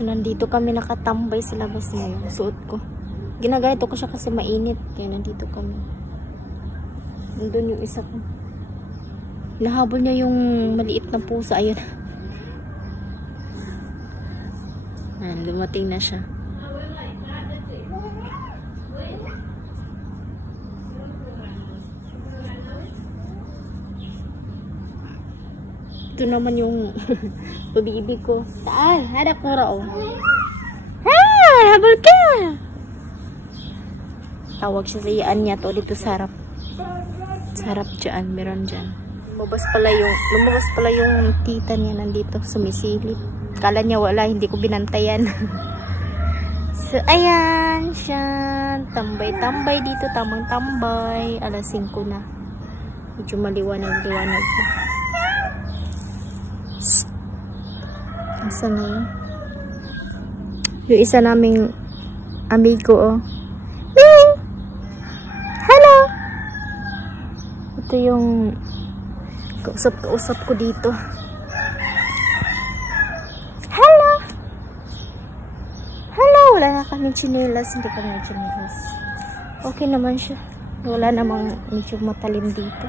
So, nandito kami nakatambay sa labas ngayon. Suot ko. Ginaganito ko siya kasi mainit. Kaya nandito kami. Nandun yung isa ko. Nahabol niya yung maliit na pusa. Ayun. Dumating na siya. Ito naman yung pabibig ko. Saan? Hadap mo raw. Ha! Habol ka! Tawag siya sa iyaan niya to dito sa harap. Sa harap dyan. Meron dyan. Lumabas pala yung tita niya nandito. Sumisilip. Kala niya wala. Hindi ko binantayan. So, ayan siya. Tambay-tambay dito. Tamang tambay. Alas 5 na. Medyo maliwanag-liwanag na. Asa na yun? Yung isa naming amigo, oh. Ming! Hello! Ito yung kausap ko dito. Hello! Hello! Wala na kaming chinelas. Hindi kami chinelas. Okay naman siya. Wala namang medyo matalim dito.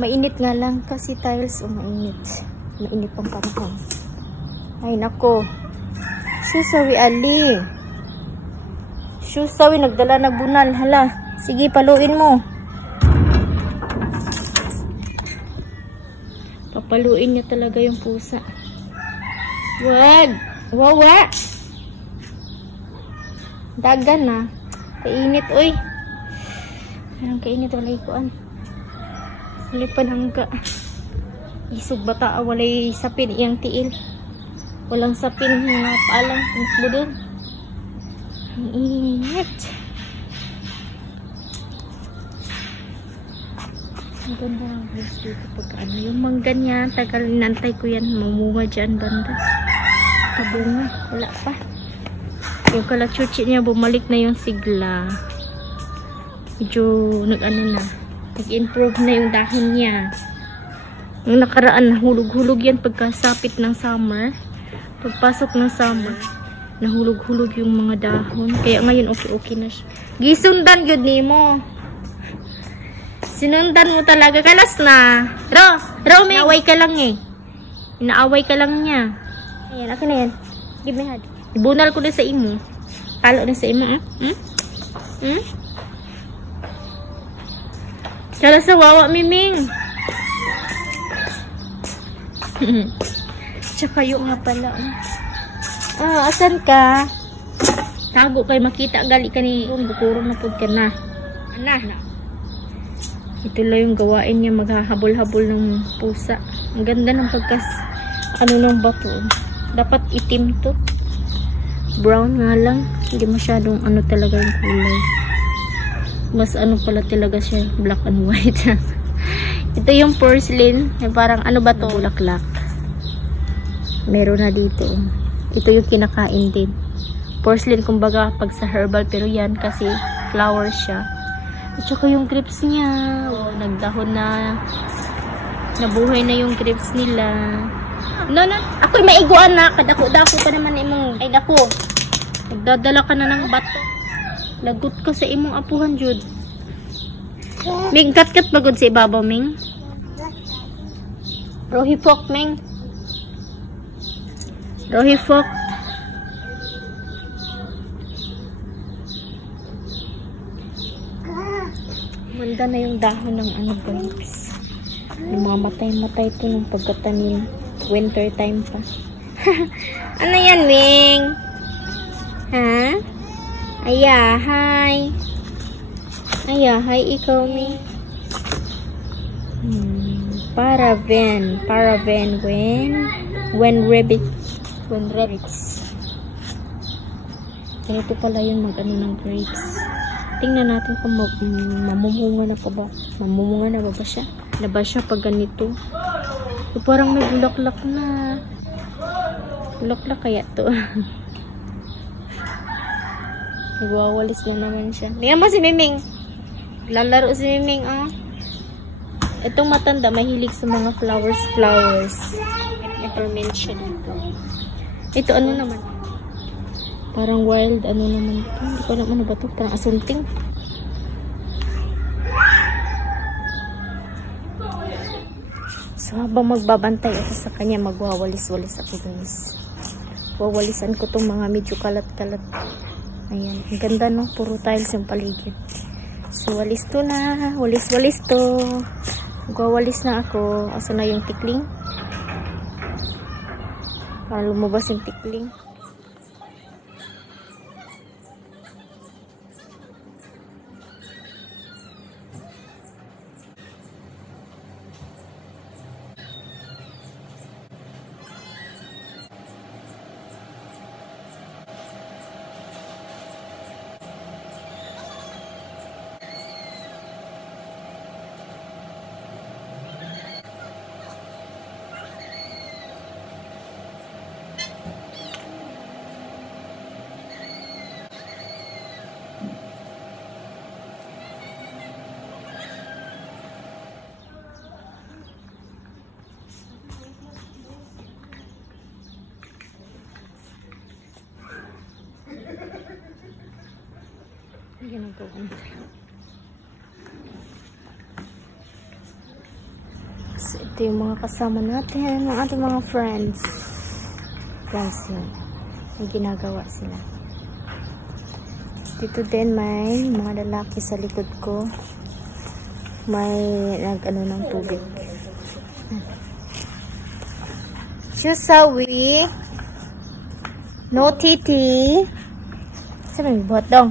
Mainit nga lang kasi tiles o mainit. Mainit pang panahon. Ay nako. Susawi ali. Susawi nagdala na bunal. Hala. Sige paluin mo. Papaluin niya talaga yung pusa. Wag. Wawa. Dagan na. Kainit oy. Anong kainit walay kuan. Walay panangga. Isog bata walay sapin iyang tiil. Walang sapin na paalang budol. Ang init. Ang ganda ng views dito pag ano. Yung mangga niya, tagal nantay ko yan. Mamunga dyan banda. Kabunga. Wala pa. Yung kalachuchi niya, bumalik na yung sigla. Medyo nag-ano na. Nag-improve na yung dahon niya. Yung nakaraan, nahulog-hulog yan pagkasapit ng summer. Pagpasok ng summer, nahulog-hulog yung mga dahon. Kaya ngayon okay na siya. Gisundan yun ni mo. Sinundan mo talaga. Kalas na. Ro, may inaaway ka lang eh. Inaaway ka lang niya. Ayan, akin na yan. Give me hand. Ibunal ko na sa imo. Talo na sa imo. Kalas na wawa, Miming. Tsaka yung nga pala. Asan ka? Tago kay makita gali ka ni bukurong na pod ka na. Ito lang yung gawain niya, maghahabol-habol ng pusa. Ang ganda ng ng bato. Dapat itim to. Brown nga lang. Hindi masyadong talaga yung kulay. Mas pala talaga siya, black and white. Ito yung porcelain. Parang ba to? Bulaklak. Meron na dito. Ito yung kinakain din. Porcelain kumbaga pag sa herbal. Pero yan kasi flower siya. At saka yung grapes niya. Oh, nagdahon na. Nabuhay na yung grapes nila. No. Ako'y maiguan na. Kadako-dako pa naman imong. Ay dako. Nagdadala ka na ng bato. Lagot ka sa imong apuhan, Jude. Ming, kat-kat bagod sa ibabaw, Ming. Rohipok, Ming. Rohipok. Manda na yung dahon ng grapes. Yung mga matay-matay to nung pagkatanim. Winter time pa. Ano yan, Ming? Ha? Ayahay. Ayahay, ikaw, Ming. Paraben when rabbits. Ito pala yung ng grapes. Tingnan natin kung mamumunga na pa ba. Mamumunga na ba siya? Laba siya pag ganito. So, parang may bulaklak na. Bulaklak kaya to. Nagwawalis na naman siya. Tingnan mo si Miming. Lalaro si Miming, oh. Itong matanda, mahilig sa mga flowers. May permint siya dito. Ito ano naman? Parang wild ano naman ito. Hindi ko alam ano ba ito. Parang asunting. So habang magbabantay ako sa kanya, magwawalis-walis ako guys. Wawalisan ko tong mga medyo kalat-kalat. Ayan. Ang ganda no. Puro tiles yung paligid. So walis to na. Walis-walis to. Magwawalis na ako. Asa na yung tikling? Para lumabas yung tikling. So, ito yung mga kasama natin, ang ating mga friends. Friends yun. May ginagawa sila. Dito din may mga lalaki sa likod ko. May nag-ano ng tubig. Chusawi. No titi. Sabi mo, buhat dong.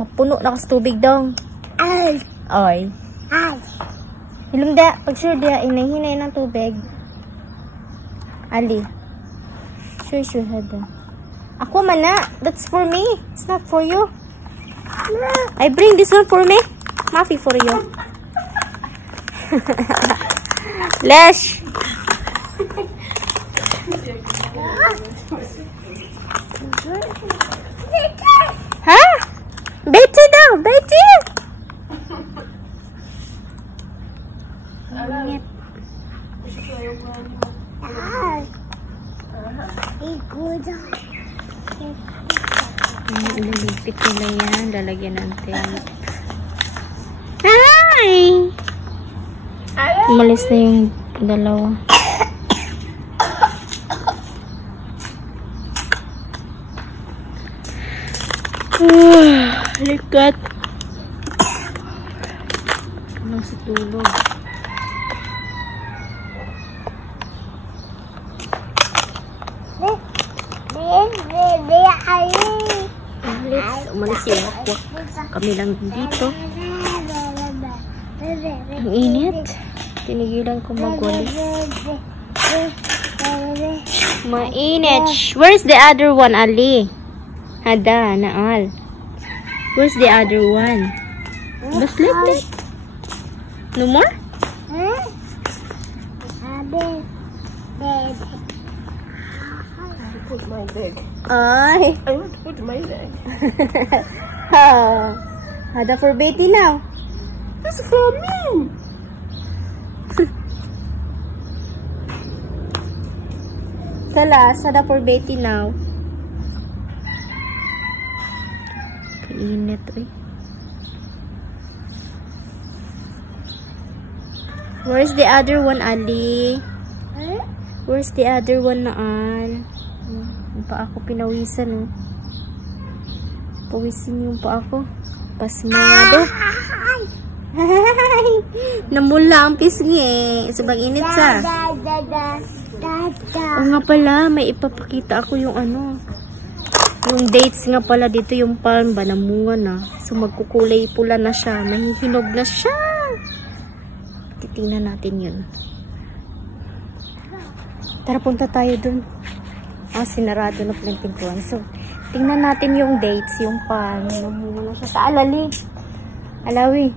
Mapuno na kas tubig dong. Ay. Ay. Ay. Hilong da. Pag sure dia, hinay ng tubig. Ali. Sure hada. Ako man na. That's for me. It's not for you. I bring this one for me. Mafi for you. Lesh. Ha? Betty daw. Betty. Ililipit nila yan. Lalagyan ng tape. Hi! Umalis na yung dalawa. Likat. Anong sa tulog? Umalis yung wakwak. Kami lang dito. Ang init. Tinigilan ko magwalis. Mainit. Where's the other one, Ali? Hada, naal. Where's the other one? Just like. No more? Put my leg. Ay. I want to put my leg. Hada for Betty now. That's for me. Kalas, hada for Betty now. Kainit, eh. Where's the other one, Ali? Where's the other one, Naal? Yung pa ako pinawisan, oh. Pawisin yung pa ako. Pasmado. Namula ang pisngi. Sobrang init sa. O nga pala, may ipapakita ako yung ano. Yung dates nga pala dito, yung palm ba, namunga na. So magkukulay pula na siya. Mahihinog na siya. Titingnan natin yun. Tara, punta tayo dun. Sinarado na pala yung pintuan. So, tingnan natin yung dates, yung palm. Namunga na siya. Sa alali. Alawi.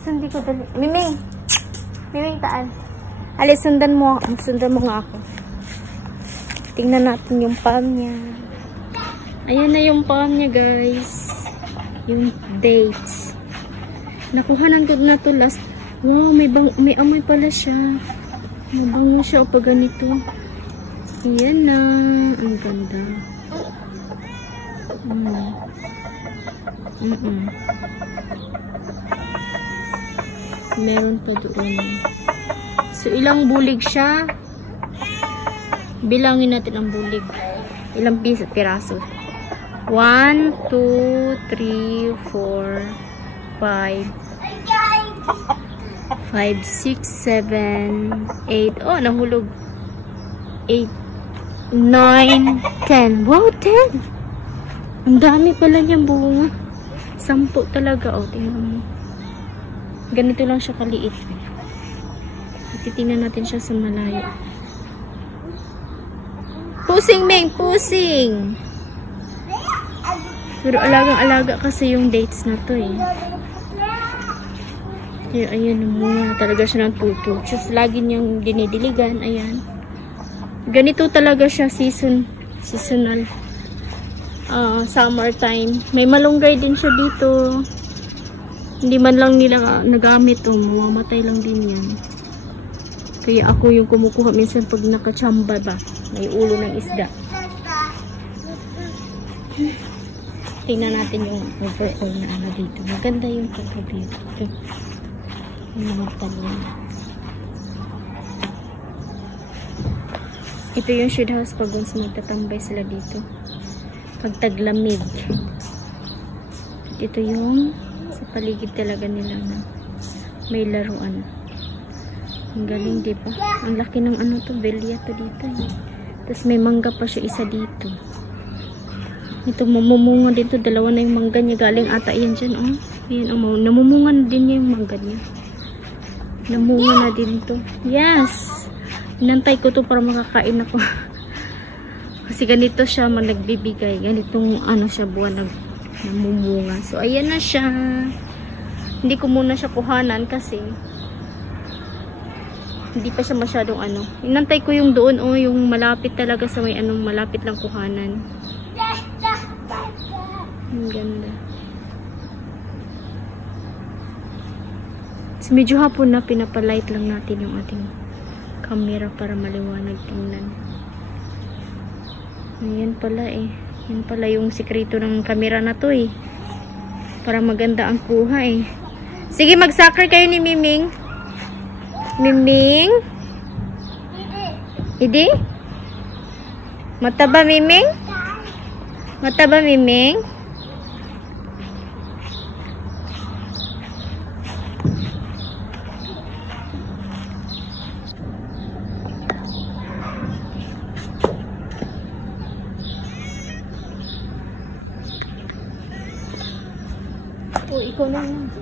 Sundi ko dali. Miming. Miming, taan. Ali, sundan mo nga ako. Tingnan natin yung palm niya. Ayan na yung palm niya, guys. Yung dates. Nakuhanan ko na to last. Wow, may amoy pala siya. Mabango siya o pag ganito. Yan na. Ang ganda. Meron pa doon. So, ilang bulig siya? Bilangin natin ang bulig. Ilang piraso? 1, 2, 3, 4, 5, 6, 7, 8. Oh, nahulog. 8, 9, 10. Wow, 10! Ang dami pala niyang bunga. 10 talaga. Oh, tingnan mo. Ganito lang siya kaliit. Titingnan natin siya sa malayo. Pusing, Meng! Pusing! Pero alagang-alaga kasi yung dates na to eh. Kaya ayan, muna talaga siya ng tutu. Just lagi niyang dinidiligan. Ayan. Ganito talaga siya seasonal. Summertime. May malunggay din siya dito. Hindi man lang nila nagamit. Mamamatay lang din yan. Kaya ako yung kumukuha minsan pag nakachamba ba. May ulo ng isda. Tingnan natin yung overall na ano dito. Maganda yung pagka-view. Yung mga talon. Ito yung shade house pag once magtatambay sila dito. Pag taglamig. Ito yung sa paligid talaga nila na may laruan. Ang galing, diba? Ang laki ng ano to, belya to dito. Tapos may mangga pa siya isa dito. Ito, mamumunga dito. Dalawa na yung mangga niya. Galing ata yan dyan, oh. Ayan, oh. Namumunga na din niya yung mangga niya. Namunga na din to. Yes! Inantay ko to para makakain ako. Kasi ganito siya nagbibigay. Ganitong ano siya buwan namumunga. So, ayan na siya. Hindi ko muna siya kuhanan kasi hindi pa siya masyadong ano. Inantay ko yung doon, oh. Yung malapit talaga sa may anong malapit lang kuhanan. Ang ganda. So, medyo hapon na pinapalight lang natin yung ating camera para maliwanag tingnan. Ayan pala eh. Yan pala yung sikreto ng camera na to eh. Para maganda ang kuha eh. Sige, mag-soccer kayo ni Miming. Miming? Hindi? Mata ba, Miming? Mata ba, Miming? Oh, ikaw na lang.